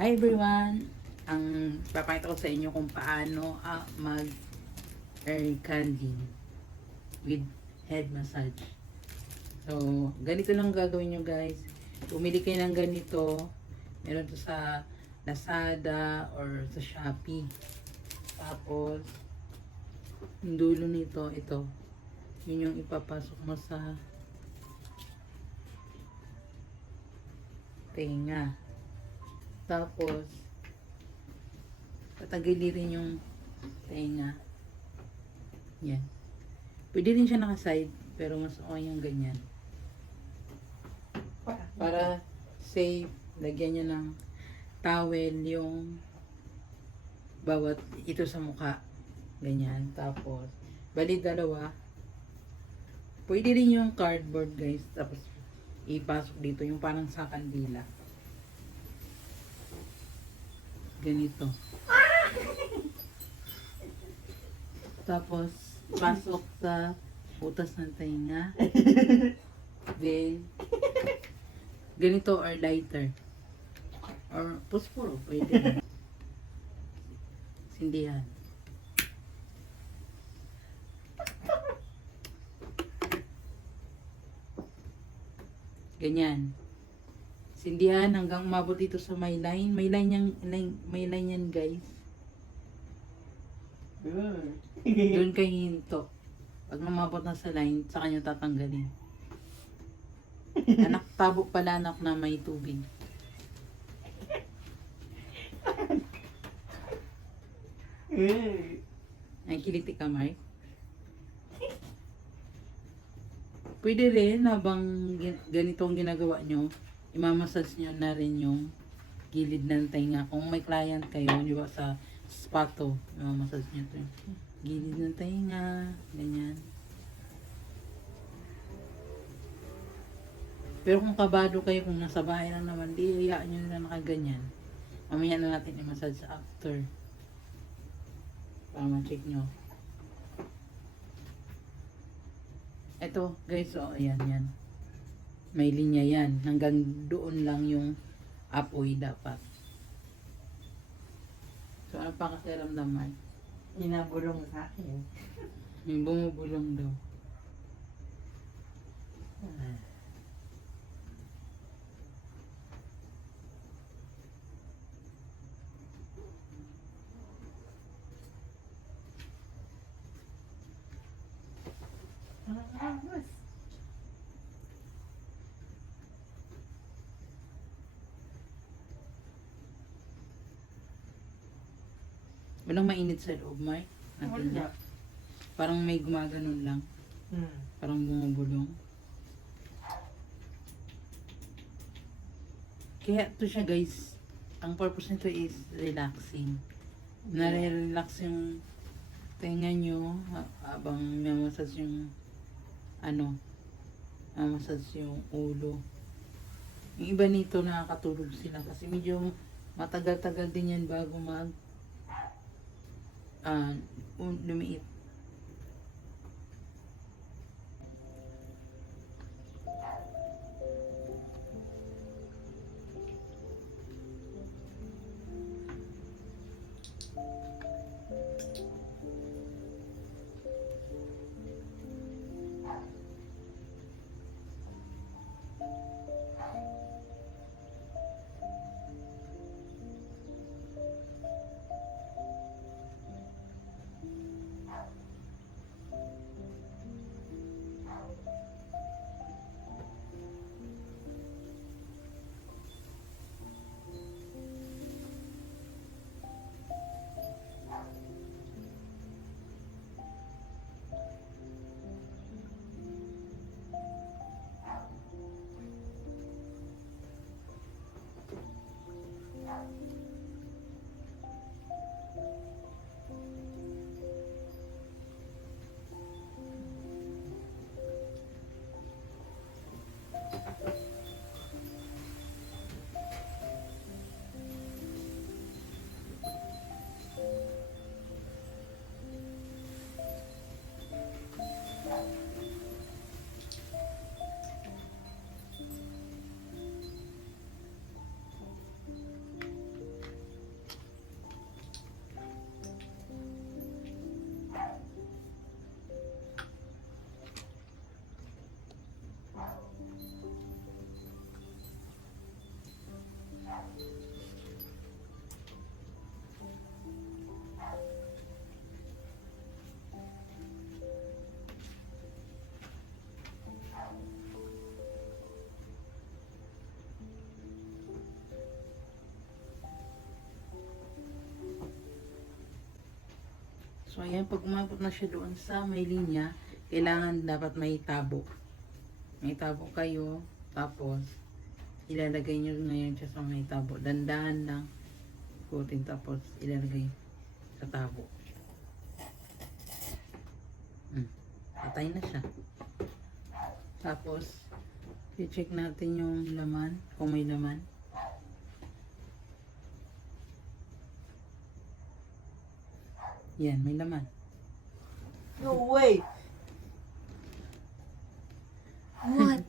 Hi everyone! Ang papakita ko sa inyo kung paano mag air candy with head massage. So, ganito lang gagawin nyo guys. Pumili kayo ng ganito. Meron to sa Lazada or sa Shopee. Tapos, yung dulo nito, ito. Yun yung ipapasok mo sa tenga. Tapos, tatagilirin yung tenga. Yan. Pwede rin siya naka-side, pero mas okay yung ganyan. Para safe, lagyan nyo ng towel yung bawat ito sa mukha. Ganyan. Tapos, bali dalawa. Pwede rin yung cardboard guys. Tapos, ipasok dito yung parang sa kandila. Ganito. Tapos, pasok sa butas ng tainga. Then, ganito or lighter. Or puspuro, pwede. Sindihan. Ganyan. Sindihan hanggang umabot dito sa may line. May line yan guys. Doon kayo hinto. Pag umabot na sa line, sa kanya tatanggalin. Anak, tabok pala anak na may tubig. Ay, kiliti ka, Mark. Pwede rin, habang ganito ang ginagawa nyo, imamassage nyo na rin yung gilid ng tainga. Kung may client kayo, di ba, sa spato, imamassage nyo ito. Gilid ng tainga, ganyan. Pero kung kabado kayo, kung nasa bahay lang naman, di hayaan nyo na nakaganyan. Mamaya na natin i-massage after. Para ma-check nyo. Ito guys, oh, ayan, yan. May linya yan. Hanggang doon lang yung apoy dapat. So, ano pa kasi ramdaman? Inabulong sa akin. Yung bumubulong daw. Walang mainit sa loob, Mark. Natin Wala. Parang may gumaganon lang. Parang bumubulong. Kaya to siya guys, ang purpose nito is relaxing. Nare-relax yung tenga nyo habang mamasas yung mamasas yung ulo. Yung iba nito nakakatulog sila kasi medyo matagal-tagal din yan bago lumiit. So, ayan, pag umabot na siya doon sa may linya, kailangan dapat may tabo. May tabo kayo, tapos, ilalagay nyo ngayon siya sa may tabo. Dandahan lang, ikutin, tapos ilalagay sa tabo. Patay na siya. Tapos, i-check natin yung laman, kung may laman. Yan, may laman. No way! What?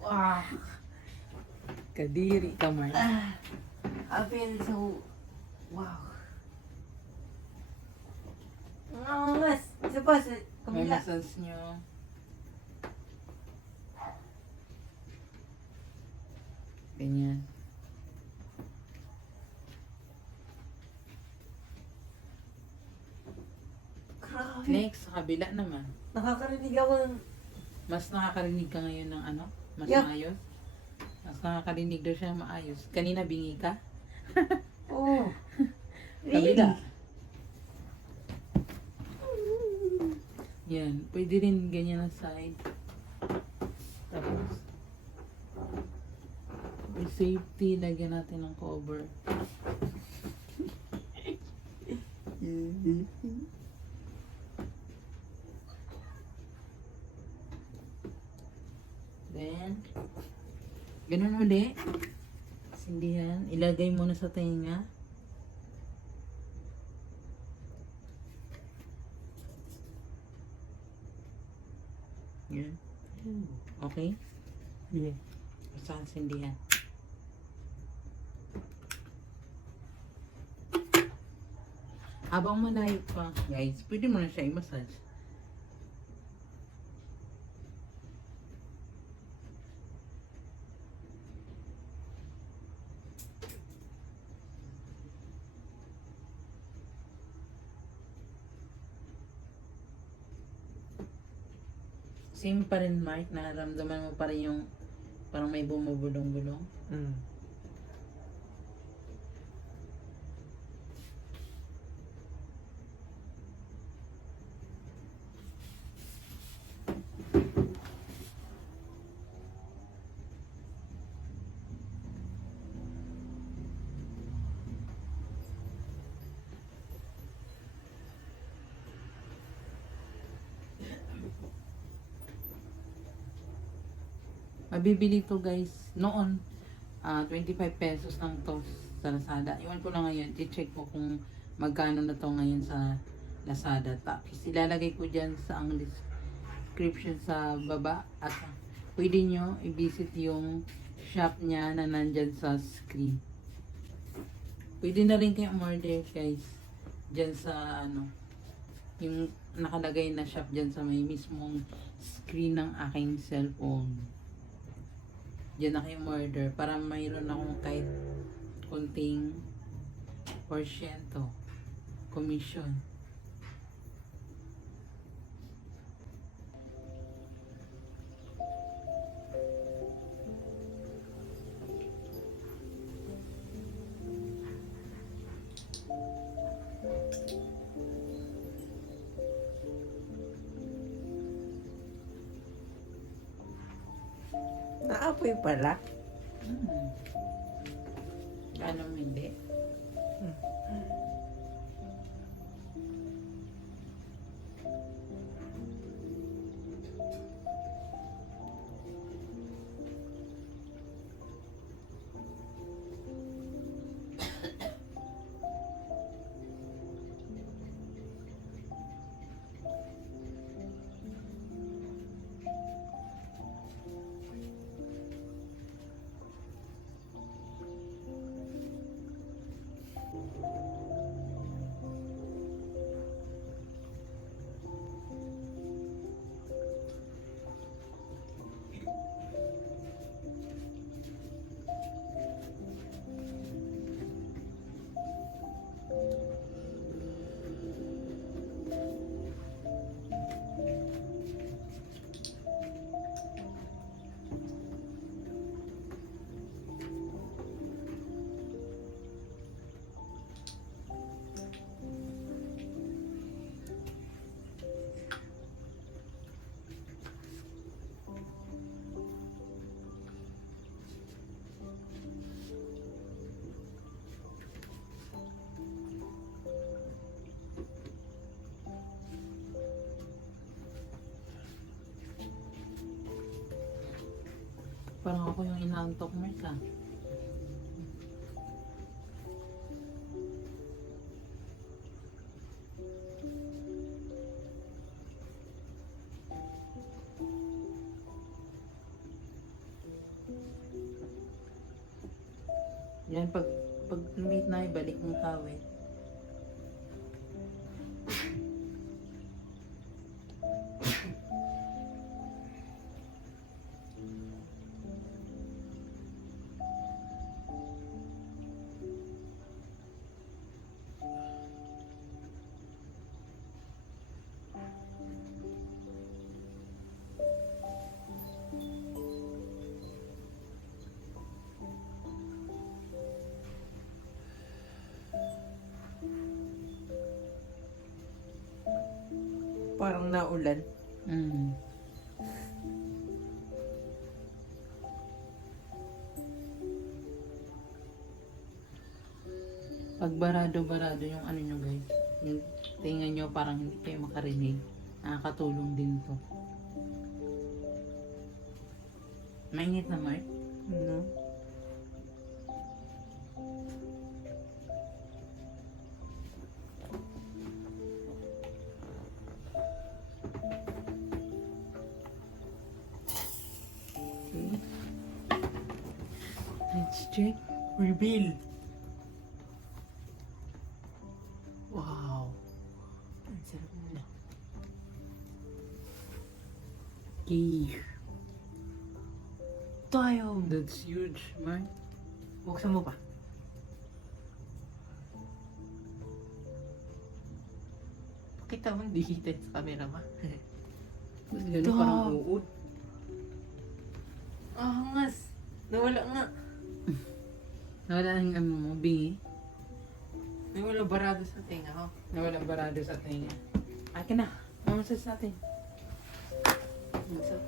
Wow. Kadiri ka, Mark. I feel so... Wow. Mas, isa pa sa May kabila. massage nyo. Ganyan. Grabe. Next, sa kabila naman. Nakakarinig ako ng... Mas nakakarinig ka ngayon ng ano? Mas Yeah. maayos? Mas nakakarinig daw siya maayos. Kanina bingi ka? Oh. Kabila. Yan. Pwede rin ganyan ang side. Tapos, for safety, lagyan natin ng cover. Then, ganun uli. Sindihan. Ilagay muna sa tenga. Yan. Okay? Yeah. Basta ang sindihan. Habang malayo pa, guys, pwede mo na siya i-massage. Same pa rin, Mark, nararamdaman mo pa rin yung parang may bumubulong-bulong. Mm. Mabibili to, guys. Noon, 25 pesos lang to sa Lazada. Iwan ko lang ngayon. I-check ko kung magkano na to ngayon sa Lazada. Tapos ilalagay ko dyan sa ang description sa baba. At pwede nyo i-visit yung shop niya na nandyan sa screen. Pwede na rin kayo umorder, guys. Dyan sa ano, yung nakalagay na shop dyan sa may mismong screen ng aking cellphone. Diyan na kayo order para mayroon akong kahit kunting porsyento, commission. Naapoy pala. Anong hindi? Parang ako yung inaantok mo ka. Yan, pag late na, ibalik mong tawid. Parang naulan. Mm. Pag barado-barado yung ano nyo guys, yung tingnan nyo parang hindi kayo makarinig. Nakakatulong din to. Mainit na Mark? Ano? Okay. Let's check. Reveal. Wow. Ang sarap nila. Okay. Tayo. That's huge, Mark. Buksan mo pa. Pakita mo, hindi kita sa camera ma. Mas ganun Dog. parang uod. Ah, hangas. Nawala nga. Nawala ng ano mo, bingi. Nawala barado sa tenga ko. Nawala barado sa tenga. Akin na. Mamasas natin. Mamasas.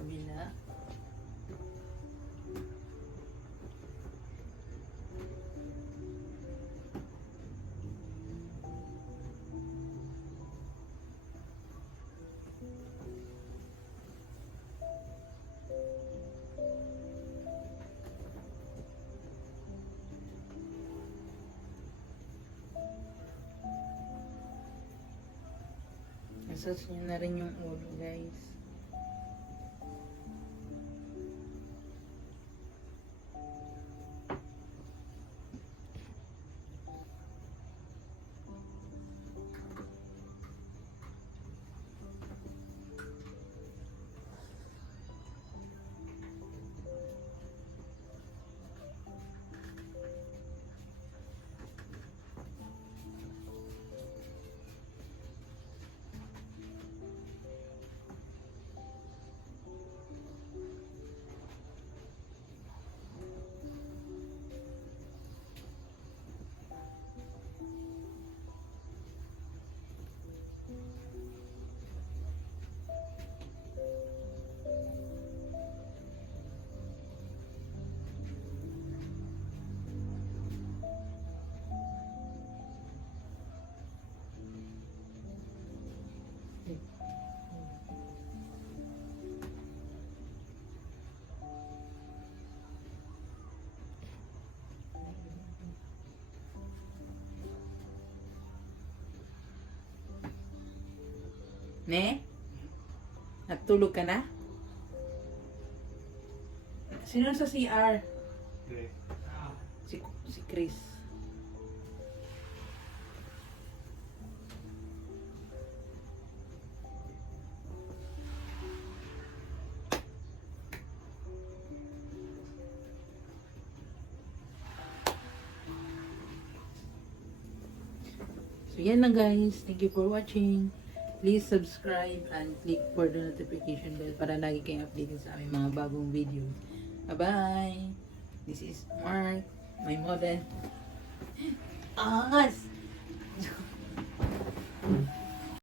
Kabila. Massage nyo na rin yung ulo guys. Ne? Natulog ka na? Sino sa CR? Si Chris. So yan lang guys. Thank you for watching. Please subscribe and click for the notification bell para lagi kayong updated sa aming mga bagong video. Bye-bye! This is Mark, my model. Angas!